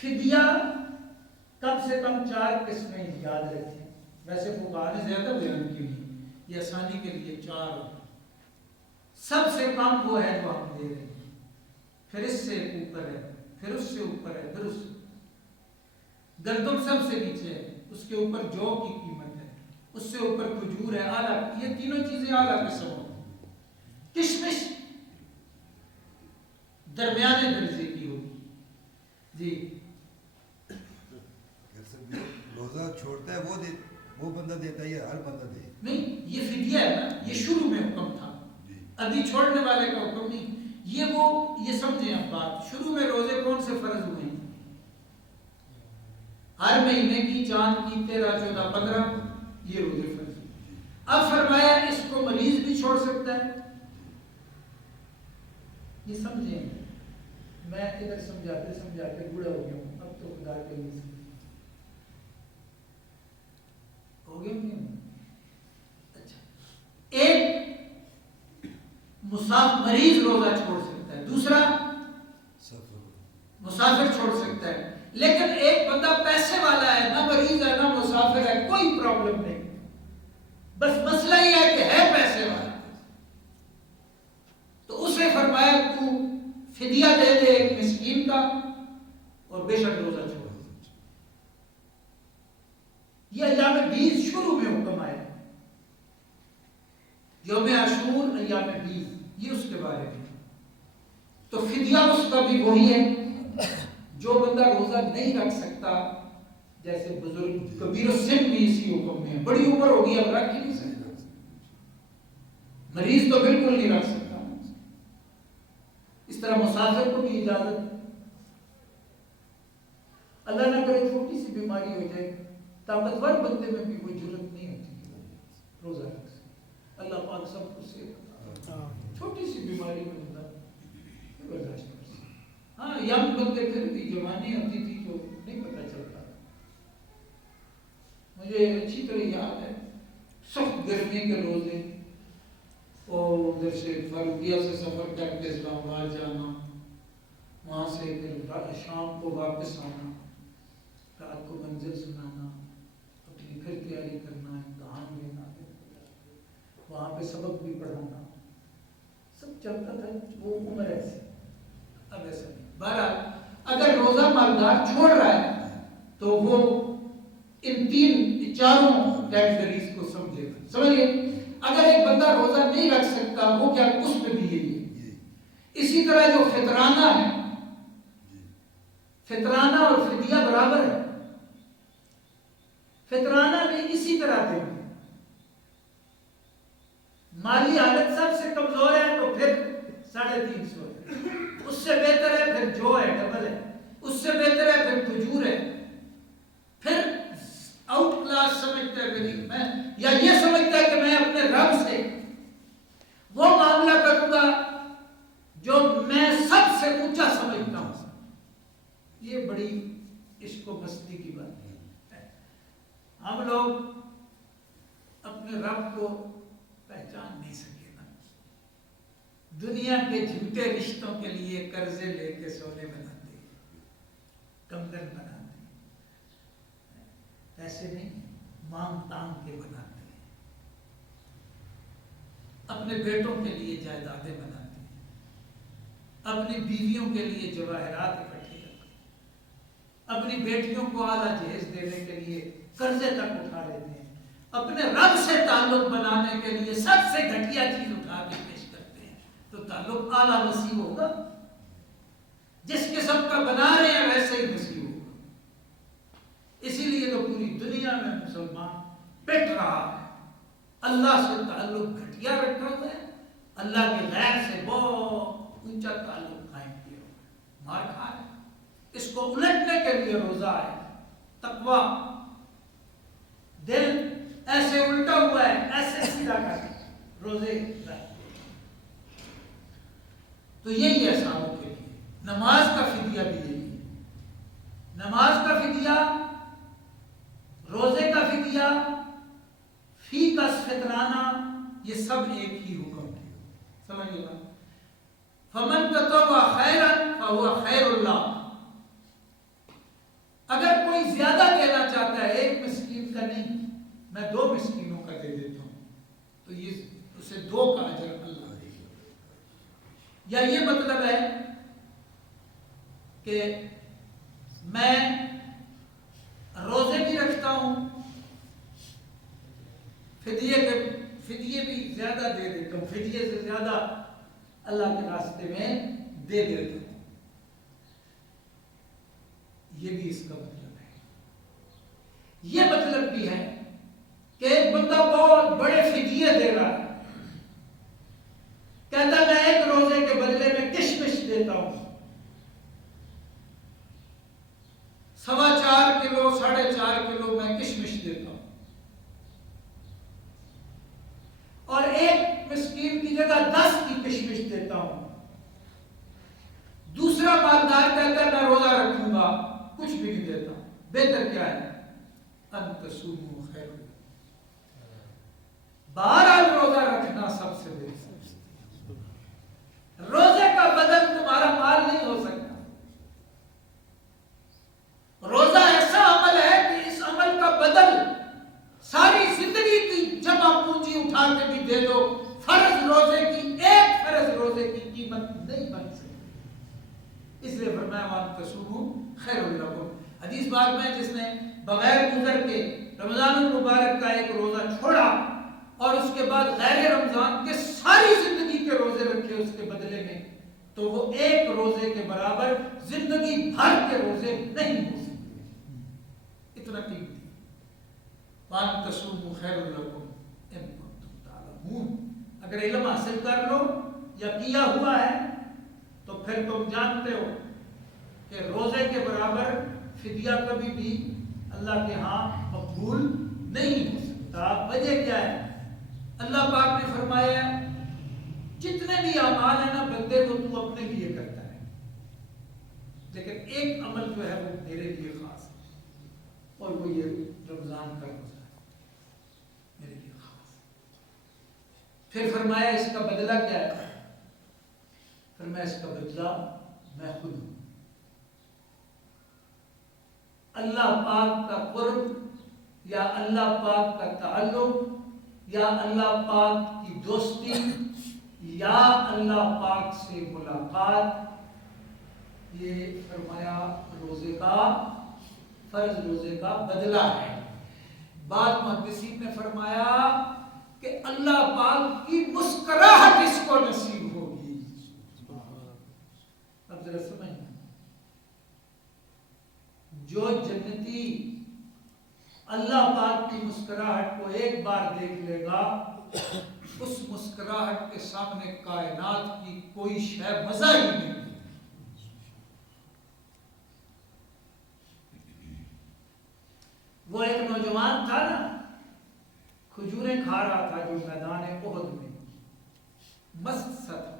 فدیہ کم سے کم 4 قسمیں یاد رکھیں. ویسے فقہاء نے زیادہ بیان کی ہوئی، یہ آسانی کے لیے 4. سب سے کم وہ ہے جو ہم دے رہے ہیں، پھر اس سے اوپر ہے، پھر اس سے اوپر ہے، پھر اس سے. گندم سب سے نیچے ہے، اس کے اوپر جو کی قیمت ہے، اس سے اوپر کھجور ہے، اعلیٰ. یہ تینوں چیزیں اعلیٰ قسم ہوتی. کشمش درمیانے درجے کی ہوگی. جی روزہ چھوڑتا ہے وہ بندہ دیتا ہے یا ہر بندہ دے؟ نہیں، یہ فدیہ ہے نا، یہ شروع میں حکم تھا، ابھی چھوڑنے والے کا حکم نہیں. یہ سمجھیں آپ بات. شروع میں روزے کون سے فرض ہوئے ہیں؟ ہر مہینے کی چاند کی 13، 14، 15 یہ روزے فرض ہوئے. اب فرمایا اس کو مریض بھی چھوڑ سکتا ہے. یہ سمجھیں، میں ادھر سمجھاتے بوڑھا ہو گیا ہوں، اب تو خدا کے لیے ہو گیا نہیں. اچھا، ایک مریض روزہ چھوڑ سکتا ہے، دوسرا مسافر چھوڑ سکتا ہے. لیکن ایک بندہ پیسے والا ہے، نہ مریض ہے نہ مسافر ہے، کوئی پرابلم نہیں. بس مسئلہ یہ ہے کہ ہے پیسے والا، تو اسے فرمایا تو فدیہ دے دے ایک مسکین کا اور بے شک روزہ چھوڑ. یہ ایام 20 شروع میں حکم آیا. یوم عاشور ایام 20 یہ اس کے بارے میں. تو فدیہ اس کا بھی وہی ہے. جو بندہ روزہ نہیں رکھ سکتا، جیسے بزرگ کبیر السن بھی اسی حکم میں ہے، بڑی عمر ہوگی اب رکھ ہی نہیں سکتا. مریض تو بالکل نہیں رکھ سکتا. اس طرح مسافر کو بھی اجازت. اللہ نہ کرے چھوٹی سی بیماری ہو جائے، طاقتور بندے میں بھی کوئی جرت نہیں ہوتی روزہ رکھ سکے. اللہ پاک سب کو صحت، چھوٹی سی بیماری میں بندہ برداشت کر سکے. ہاں ینگ بندے پھر بھی جوانی ہوتی تھی تو نہیں پتہ چلتا. مجھے اچھی طرح یاد ہے سخت گرمی کے روزے، اور ادھر سے فاروقیہ سے سفر کر کے اسلام آباد جانا، وہاں سے پھر شام کو واپس آنا، رات کو منزل سنانا، اپنی پھر تیاری کرنا، امتحان دینا، وہاں پہ سبق بھی پڑھانا، سب چلتا تھا. وہ عمر ایسی. اب ایسا نہیں. بہرحال اگر روزہ مالدار چھوڑ رہا ہے تو وہ ان 4 کیٹیگریز کو سمجھے گا. سمجھئے؟ اگر ایک بندہ روزہ نہیں رکھ سکتا، وہ کیا اس میں بھی یہی ہے. اسی طرح جو فطرانہ ہے، فطرانہ اور فدیہ برابر ہے. فطرانہ بھی اسی طرح دیں گے. مالی حالت سب سے کمزور ہے تو پھر 350 ہے. اس سے بہتر ہے پھر جو ہے ڈبل ہے. اس سے بہتر ہے پھر کھجور ہے. پھر آؤٹ کلاس سمجھتا ہے غریب میں، یا یہ سمجھتا ہے کہ میں اپنے رب سے وہ معاملہ کروں گا جو میں سب سے اونچا سمجھتا ہوں. یہ بڑی عشق و مستی کی بات ہے. ہم لوگ اپنے رب کو پہچان نہیں سکے نا. دنیا کے جھوٹے رشتوں کے لیے قرضے لے کے سونے بناتے، کمدن بناتے، ایسے نہیں مانگ تانگ کے بناتے ہیں. اپنے بیٹوں کے لیے جائیدادیں بناتے ہیں، اپنی بیویوں کے لیے جواہرات اکٹھے کرتے ہیں، اپنی بیٹیوں کو اعلیٰ جہیز دینے کے لیے قرضے تک اٹھا لیتے ہیں. اپنے رب سے تعلق بنانے کے لیے سب سے گھٹیا چیز اٹھا کے پیش کرتے ہیں. تو تعلق اعلیٰ نصیب ہوگا. جس قسم کا بنا رہے ہیں ویسے ہی نصیب ہوگا. اسی لیے تو پوری دنیا میں مسلمان پٹ رہا ہے. اللہ سے تعلق گھٹیا رکھا ہوا ہے، اللہ کے غیر سے بہت اونچا تعلق قائم کیا ہوا ہے. مار کھا ہے. اس کو الٹنے کے لیے روزہ ہے. تقویٰ، دل ایسے الٹا ہوا ہے، ایسے سیدھا کر روزے رکھ. تو یہی ہے ساروں کے لیے. نماز کا فدیہ بھی یہی ہے. نماز کا فدیہ، روزے کا فدیہ، فی کا فطرانہ، یہ سب ایک ہی حکم ہے. سمجھے گا؟ فمن تطوع خیرا فهو خیر اللہ. تو یہ اسے 2 کا اجر اللہ دے گا. یا یہ مطلب ہے کہ میں روزے بھی رکھتا ہوں, فدیے بھی زیادہ دے دیتا ہوں, فدیے سے زیادہ اللہ کے راستے میں دے دیتا ہوں. یہ بھی اس کا مطلب ہے. یہ مطلب بھی ہے کہ ایک بندہ بہت بڑے فدیے دے رہا ہے, کہتا میں 1 روزے کے بدلے میں کشمش دیتا ہوں, 4.25 کلو 4.5 کلو میں کشمش دیتا ہوں, اور 1 مسکین کی جگہ 10 کی کشمش دیتا ہوں. دوسرا مالدار کہتا ہے میں روزہ رکھوں گا, کچھ بھی نہیں دیتا. بہتر کیا ہے؟ ان تصوموا خیر لکم. بہرحال روزہ رکھنا سب سے بہتر. روزے کا بدل تمہارا مال نہیں ہو سکتا. روزہ ایسا عمل ہے کہ اس عمل کا بدل ساری زندگی کی جمع پونجی اٹھا کے بھی دے دو, فرض روزے کی 1 فرض روزے کی قیمت نہیں بن سکتی. اس لیے فرمایا وان تصوموا خیر لکم. حدیث بات میں جس نے بغیر عذر کے رمضان المبارک کا 1 روزہ چھوڑا اور اس کے بعد غیر رمضان کے ساری زندگی کے روزے رکھے اس کے بدلے میں, تو وہ 1 روزے کے برابر زندگی بھر کے روزے نہیں ہو سکتے. اتنا قیمتی. وان تصوموا خیر لکم ان کنتم تعلمون. اگر علم حاصل کر لو یا کیا ہوا ہے تو پھر تم جانتے ہو کہ روزے کے برابر فدیہ کبھی بھی اللہ کے ہاں مقبول نہیں ہو سکتا. وجہ کیا ہے؟ اللہ پاک نے فرمایا ہے جتنے بھی اعمال ہیں نا بندے کو تو اپنے لیے کرتا ہے, لیکن ایک عمل جو ہے وہ میرے لیے خاص ہے, اور وہ یہ رمضان کا روزہ ہے میرے لیے خاص. پھر فرمایا اس کا بدلہ کیا ہے؟ فرمایا اس کا بدلہ میں خود ہوں. اللہ پاک کا قرب یا اللہ پاک کا تعلق یا اللہ پاک کی دوستی یا اللہ پاک سے ملاقات, یہ فرمایا روزے کا فرض روزے کا بدلہ ہے. بعض محدثین نے فرمایا کہ اللہ پاک کی مسکراہٹ اس کو نصیب ہوگی. اب ذرا سمجھنا, جو جنتی اللہ پاک کی مسکراہٹ کو ایک بار دیکھ لے گا, اس مسکراہٹ کے سامنے کائنات کی کوئی شے مزہ ہی نہیں. وہ ایک نوجوان تھا نا, کھجوریں کھا رہا تھا جو میدان احد میں مست سا تھا,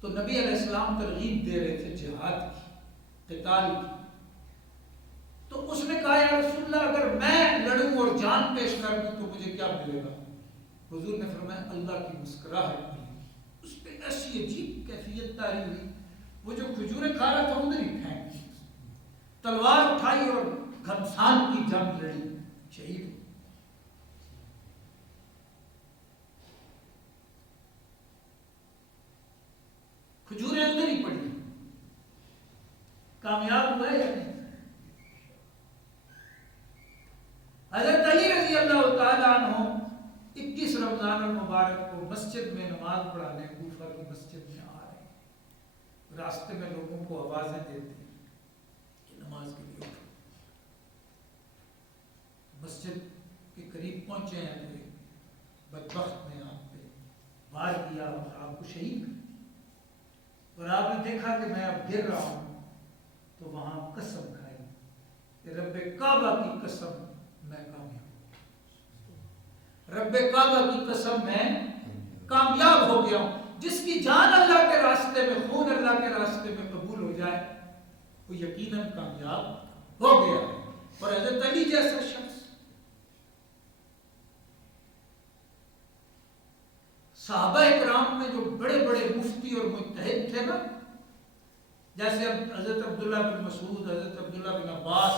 تو نبی علیہ السلام ترغیب دے رہے تھے جہاد کی, قتال کی. تو اس نے کہا یا رسول اللہ اگر میں لڑوں اور جان پیش کر دوں تو مجھے کیا ملے گا؟ حضور نے فرمایا اللہ کی مسکراہٹ ملی. اس پہ ایسی عجیب کیفیت طاری ہوئی, وہ جو کھجوریں کھا رہا تھا ادھر ہی پھینک دی, تلوار اٹھائی اور گھمسان کی جنگ لڑی, شہید. کھجوریں ادھر ہی پڑی, کامیاب ہوئے یا نہیں؟ حضرت علی رضی اللہ تعالیٰ عنہ 21 رمضان المبارک کو مسجد میں نماز پڑھانے کوفہ کی مسجد میں آ رہے ہیں. راستے میں لوگوں کو آوازیں دیتے ہیں کہ نماز کے لیے اٹھو. مسجد کے قریب پہنچے ہیں تو ایک بدبخت نے آپ پہ وار کیا اور آپ کو شہید کر. اور آپ نے دیکھا کہ میں اب گر رہا ہوں تو وہاں قسم کھائی کہ رب کعبہ کی قسم میں کامیاب, رب کعبہ کی قسم میں کامیاب ہو گیا ہوں. جس کی جان اللہ کے راستے میں, خون اللہ کے راستے میں قبول ہو جائے وہ یقیناً کامیاب ہو گیا. اور حضرت علی جیسا شخص صحابہ اکرام میں جو بڑے بڑے مفتی اور مجتہد تھے نا, جیسے اب حضرت عبداللہ بن مسعود, حضرت عبداللہ بن عباس,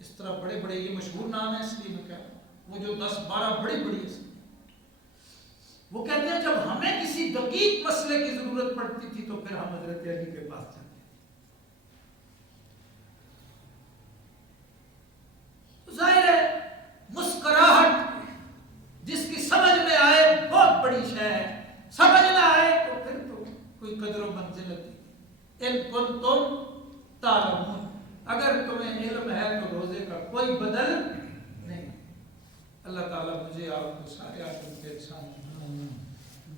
اس طرح بڑے بڑے, یہ مشہور نام ہے اس لیے میں کہہ رہا ہوں, وہ جو 10-12 بڑی بڑی ہستی، وہ کہتے ہیں جب ہمیں کسی دقیق مسئلے کی ضرورت پڑتی تھی تو پھر ہم حضرت علی کے پاس جاتے تھے۔ ظاہر ہے مسکراہٹ جس کی سمجھ میں آئے بہت بڑی شے ہے، سمجھ نہ آئے تو پھر تو کوئی قدر و منزلت نہیں۔ ان کنتم تعلمون، اگر تمہیں علم ہے تو روزے کا کوئی بدل نہیں۔ اللہ تعالیٰ مجھے آپ کو سارے آدم کے انسان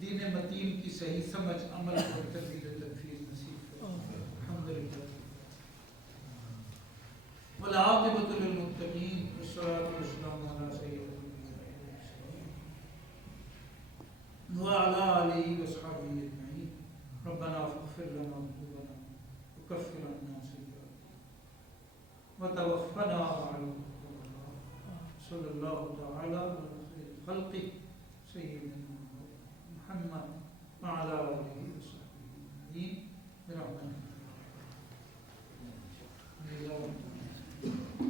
دین متین کی صحیح سمجھ، عمل اور تدبیر تنفیذ نصیب فرمائے۔ الحمدللہ والعاقبۃ للمتقین والصلاۃ والسلام علی سیدنا وعلى آله وصحبه أجمعين ربنا اغفر لنا ذنوبنا وكفر عنا سيئاتنا وتوفنا مع الأبرار صلى الله تعالى على خير خلقه سيدنا محمد وعلى آله وصحبه أجمعين برحمته